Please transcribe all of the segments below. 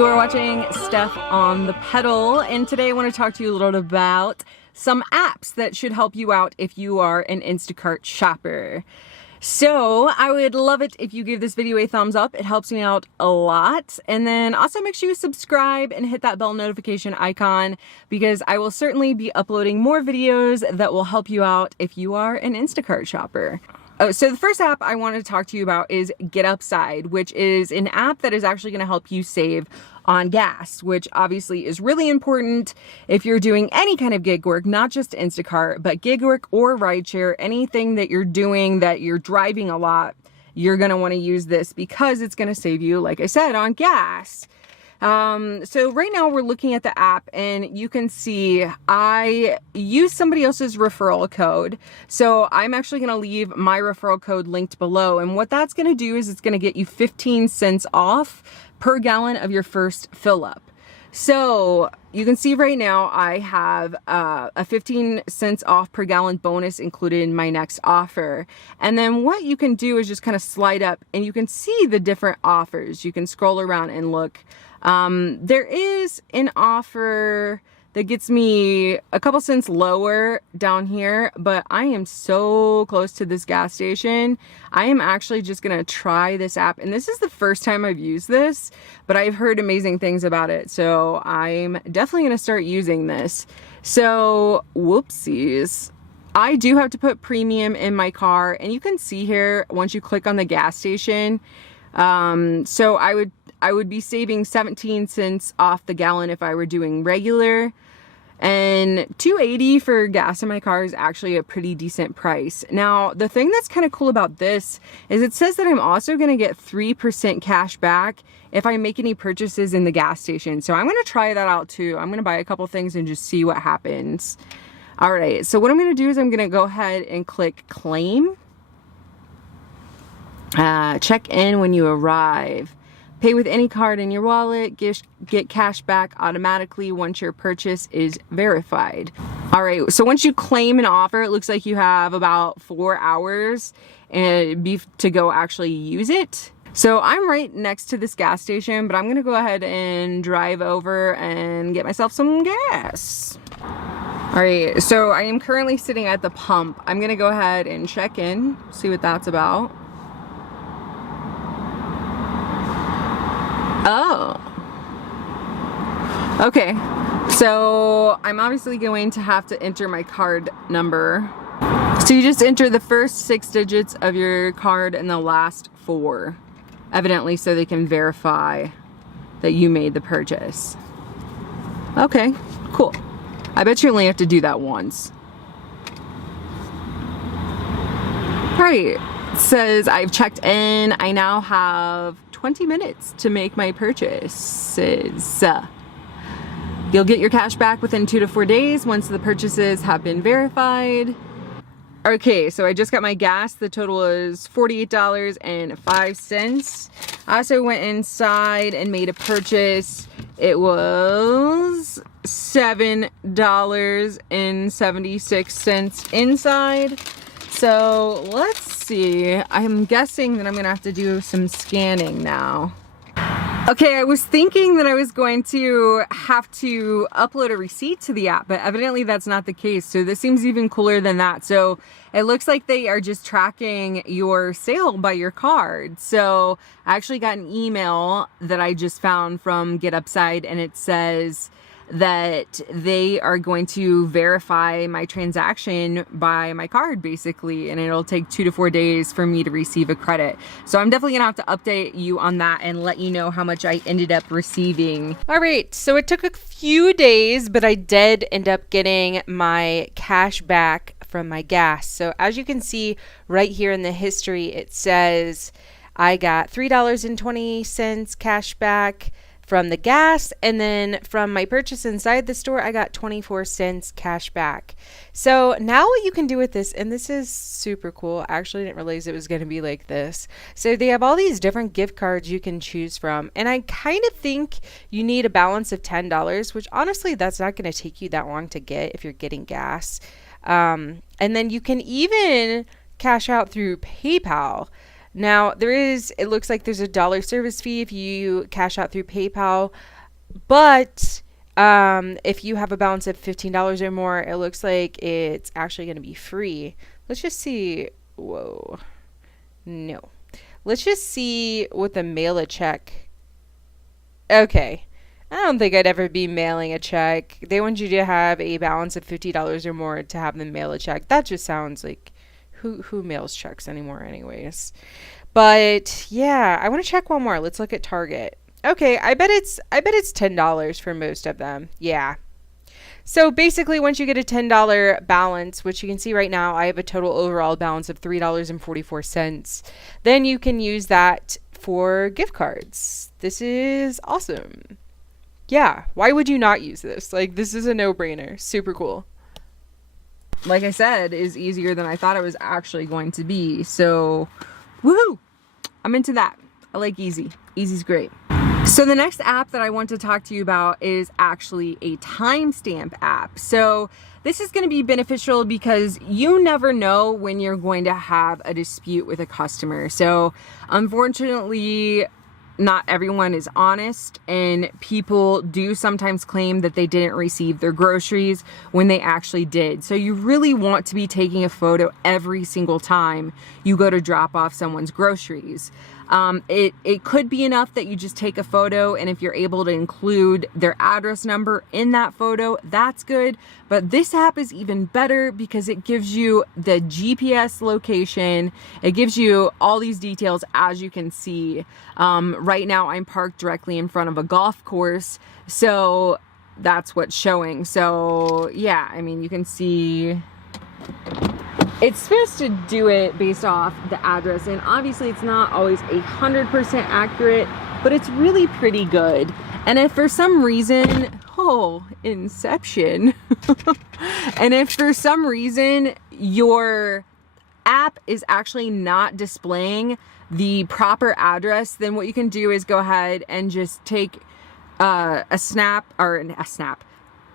You are watching Steph on the Pedal, and today I want to talk to you a little bit about some apps that should help you out if you are an Instacart shopper. So I would love it if you give this video a thumbs up. It helps me out a lot. And then also make sure you subscribe and hit that bell notification icon, because I will certainly be uploading more videos that will help you out if you are an Instacart shopper. Oh, so the first app I want to talk to you about is GetUpside, which is an app that is actually going to help you save on gas, which obviously is really important if you're doing any kind of gig work, not just Instacart, but gig work or rideshare, anything that you're doing that you're driving a lot, you're going to want to use this because it's going to save you, like I said, on gas. So right now we're looking at the app and you can see I use somebody else's referral code. So I'm actually going to leave my referral code linked below. And what that's going to do is it's going to get you 15 cents off per gallon of your first fill up. So you can see right now I have a 15 cents off per gallon bonus included in my next offer. And then what you can do is just kind of slide up and you can see the different offers. You can scroll around and look. There is an offer that gets me a couple cents lower down here, but I am so close to this gas station. I am actually just gonna try this app, and this is the first time I've used this, but I've heard amazing things about it, so I'm definitely gonna start using this. So, whoopsies. I do have to put premium in my car, and you can see here once you click on the gas station, so I would be saving 17 cents off the gallon if I were doing regular, and $2.80 for gas in my car is actually a pretty decent price. Now, the thing that's kind of cool about this is it says that I'm also going to get 3% cash back if I make any purchases in the gas station. So I'm going to try that out too. I'm going to buy a couple things and just see what happens. All right, so what I'm going to do is I'm going to go ahead and click claim. Check in when you arrive. Pay with any card in your wallet. Get cash back automatically once your purchase is verified. All right, so once you claim an offer, it looks like you have about 4 hours to go actually use it. So I'm right next to this gas station, but I'm gonna go ahead and drive over and get myself some gas. All right, so I am currently sitting at the pump. I'm gonna go ahead and check in, see what that's about. Oh, okay, so I'm obviously going to have to enter my card number. So you just enter the first 6 digits of your card and the last 4, evidently so they can verify that you made the purchase. Okay, cool. I bet you only have to do that once. All right, it says I've checked in. I now have 20 minutes to make my purchases. You'll get your cash back within 2 to 4 days once the purchases have been verified. Okay, so I just got my gas. The total is $48.05. I also went inside and made a purchase. It was $7.76 inside. So let's see. I'm guessing that I'm gonna have to do some scanning now. Okay, I was thinking that I was going to have to upload a receipt to the app, but evidently that's not the case. So this seems even cooler than that. So it looks like they are just tracking your sale by your card. So I actually got an email that I just found from GetUpside, and it says that they are going to verify my transaction by my card, basically, and it'll take 2 to 4 days for me to receive a credit. So I'm definitely gonna have to update you on that and let you know how much I ended up receiving. All right, so it took a few days, but I did end up getting my cash back from my gas. So as you can see right here in the history, it says I got $3.20 cash back from the gas, and then from my purchase inside the store, I got 24 cents cash back. So now what you can do with this, and this is super cool. I actually didn't realize it was going to be like this. So they have all these different gift cards you can choose from, and I kind of think you need a balance of $10, which honestly, that's not going to take you that long to get if you're getting gas. And then you can even cash out through PayPal. Now it looks like there's $1 service fee if you cash out through PayPal, but if you have a balance of $15 or more, it looks like it's actually going to be free. Let's just see. Whoa. No. Let's just see what the mail a check. Okay. I don't think I'd ever be mailing a check. They want you to have a balance of $50 or more to have them mail a check. That just sounds like who mails checks anymore anyways. But yeah, I want to check one more. Let's look at Target. Okay, I bet it's $10 for most of them. Yeah. So basically, once you get a $10 balance, which you can see right now, I have a total overall balance of $3.44. Then you can use that for gift cards. This is awesome. Yeah, why would you not use this? Like, this is a no-brainer. Super cool. Like I said, is easier than I thought it was actually going to be. So, woohoo! I'm into that. I like easy. Easy's great. So the next app that I want to talk to you about is actually a timestamp app. So this is going to be beneficial because you never know when you're going to have a dispute with a customer. So unfortunately, not everyone is honest, and people do sometimes claim that they didn't receive their groceries when they actually did. So you really want to be taking a photo every single time you go to drop off someone's groceries. It could be enough that you just take a photo, and if you're able to include their address number in that photo, that's good. But this app is even better because it gives you the GPS location. It gives you all these details, as you can see. Right now I'm parked directly in front of a golf course, so that's what's showing. So yeah, I mean, you can see it's supposed to do it based off the address, and obviously it's not always 100% accurate, but it's really pretty good. And if for some reason, Inception, and if for some reason your app is actually not displaying the proper address, then what you can do is go ahead and just take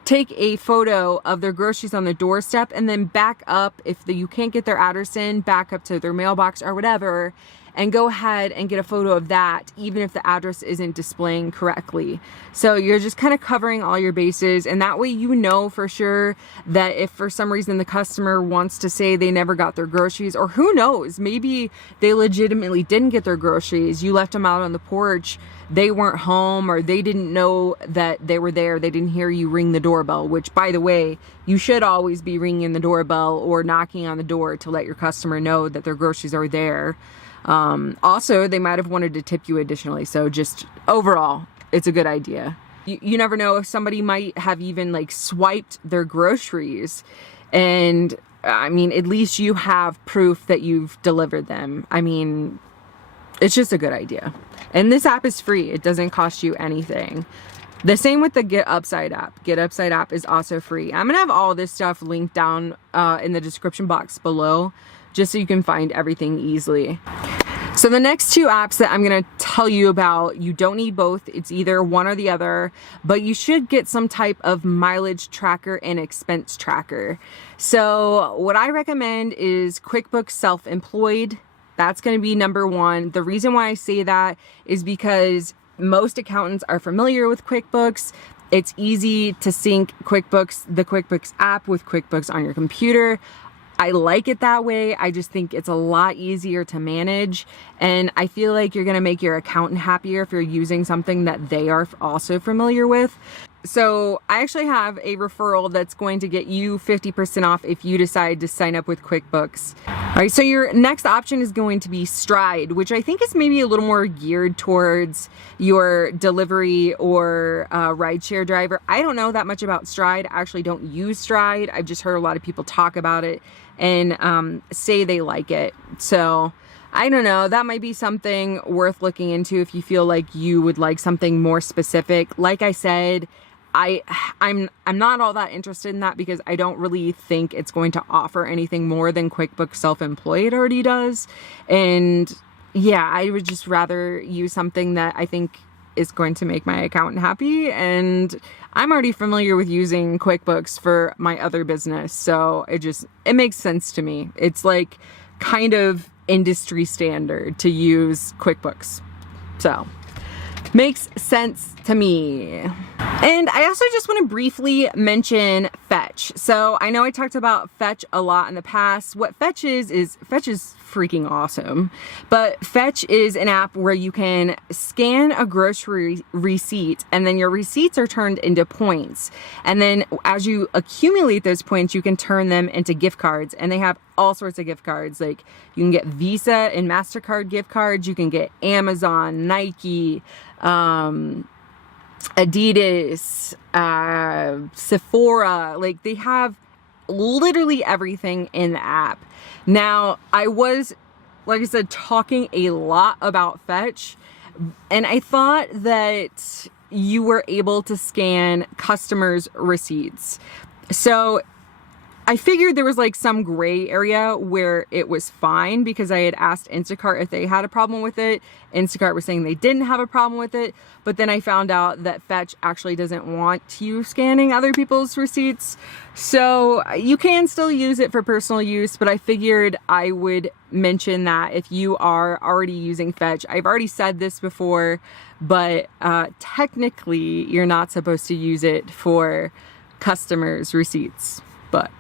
take a photo of their groceries on the doorstep, and then back up, if you can't get their address in, back up to their mailbox or whatever, and go ahead and get a photo of that, even if the address isn't displaying correctly. So you're just kind of covering all your bases, and that way you know for sure that if for some reason the customer wants to say they never got their groceries, or who knows, maybe they legitimately didn't get their groceries, you left them out on the porch, they weren't home, or they didn't know that they were there, they didn't hear you ring the doorbell, which, by the way, you should always be ringing the doorbell or knocking on the door to let your customer know that their groceries are there. Also, they might have wanted to tip you additionally, so just overall, it's a good idea. You never know if somebody might have even like swiped their groceries, and I mean, at least you have proof that you've delivered them. I mean, it's just a good idea. And this app is free. It doesn't cost you anything. The same with the GetUpside app. GetUpside app is also free. I'm gonna have all this stuff linked down in the description box below, just so you can find everything easily. So the next two apps that I'm going to tell you about, you don't need both. It's either one or the other, but you should get some type of mileage tracker and expense tracker. So what I recommend is QuickBooks Self-Employed. That's going to be number one. The reason why I say that is because most accountants are familiar with QuickBooks. It's easy to sync the QuickBooks app with QuickBooks on your computer. I like it that way. I just think it's a lot easier to manage, and I feel like you're going to make your accountant happier if you're using something that they are also familiar with. So I actually have a referral that's going to get you 50% off if you decide to sign up with QuickBooks. All right, so your next option is going to be Stride, which I think is maybe a little more geared towards your delivery or rideshare driver. I don't know that much about Stride. I actually don't use Stride. I've just heard a lot of people talk about it and say they like it. So I don't know, that might be something worth looking into if you feel like you would like something more specific. Like I said, I'm not all that interested in that because I don't really think it's going to offer anything more than QuickBooks Self-Employed already does. And yeah, I would just rather use something that I think is going to make my accountant happy. And I'm already familiar with using QuickBooks for my other business, so it makes sense to me. It's like kind of industry standard to use QuickBooks. So, makes sense to me. And I also just want to briefly mention Fetch. So I know I talked about Fetch a lot in the past. What Fetch is freaking awesome. But Fetch is an app where you can scan a grocery receipt and then your receipts are turned into points. And then as you accumulate those points, you can turn them into gift cards. And they have all sorts of gift cards. Like you can get Visa and MasterCard gift cards. You can get Amazon, Nike, Adidas, Sephora. Like they have literally everything in the app. Now, I was, like I said, talking a lot about Fetch, and I thought that you were able to scan customers' receipts. So I figured there was like some gray area where it was fine because I had asked Instacart if they had a problem with it. Instacart was saying they didn't have a problem with it. But then I found out that Fetch actually doesn't want you scanning other people's receipts. So you can still use it for personal use, but I figured I would mention that if you are already using Fetch. I've already said this before, but technically you're not supposed to use it for customers' receipts. But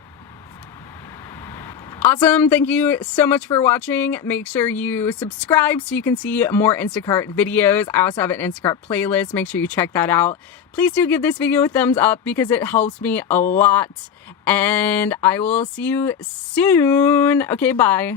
awesome. Thank you so much for watching. Make sure you subscribe so you can see more Instacart videos. I also have an Instacart playlist. Make sure you check that out. Please do give this video a thumbs up because it helps me a lot. And I will see you soon. Okay, bye.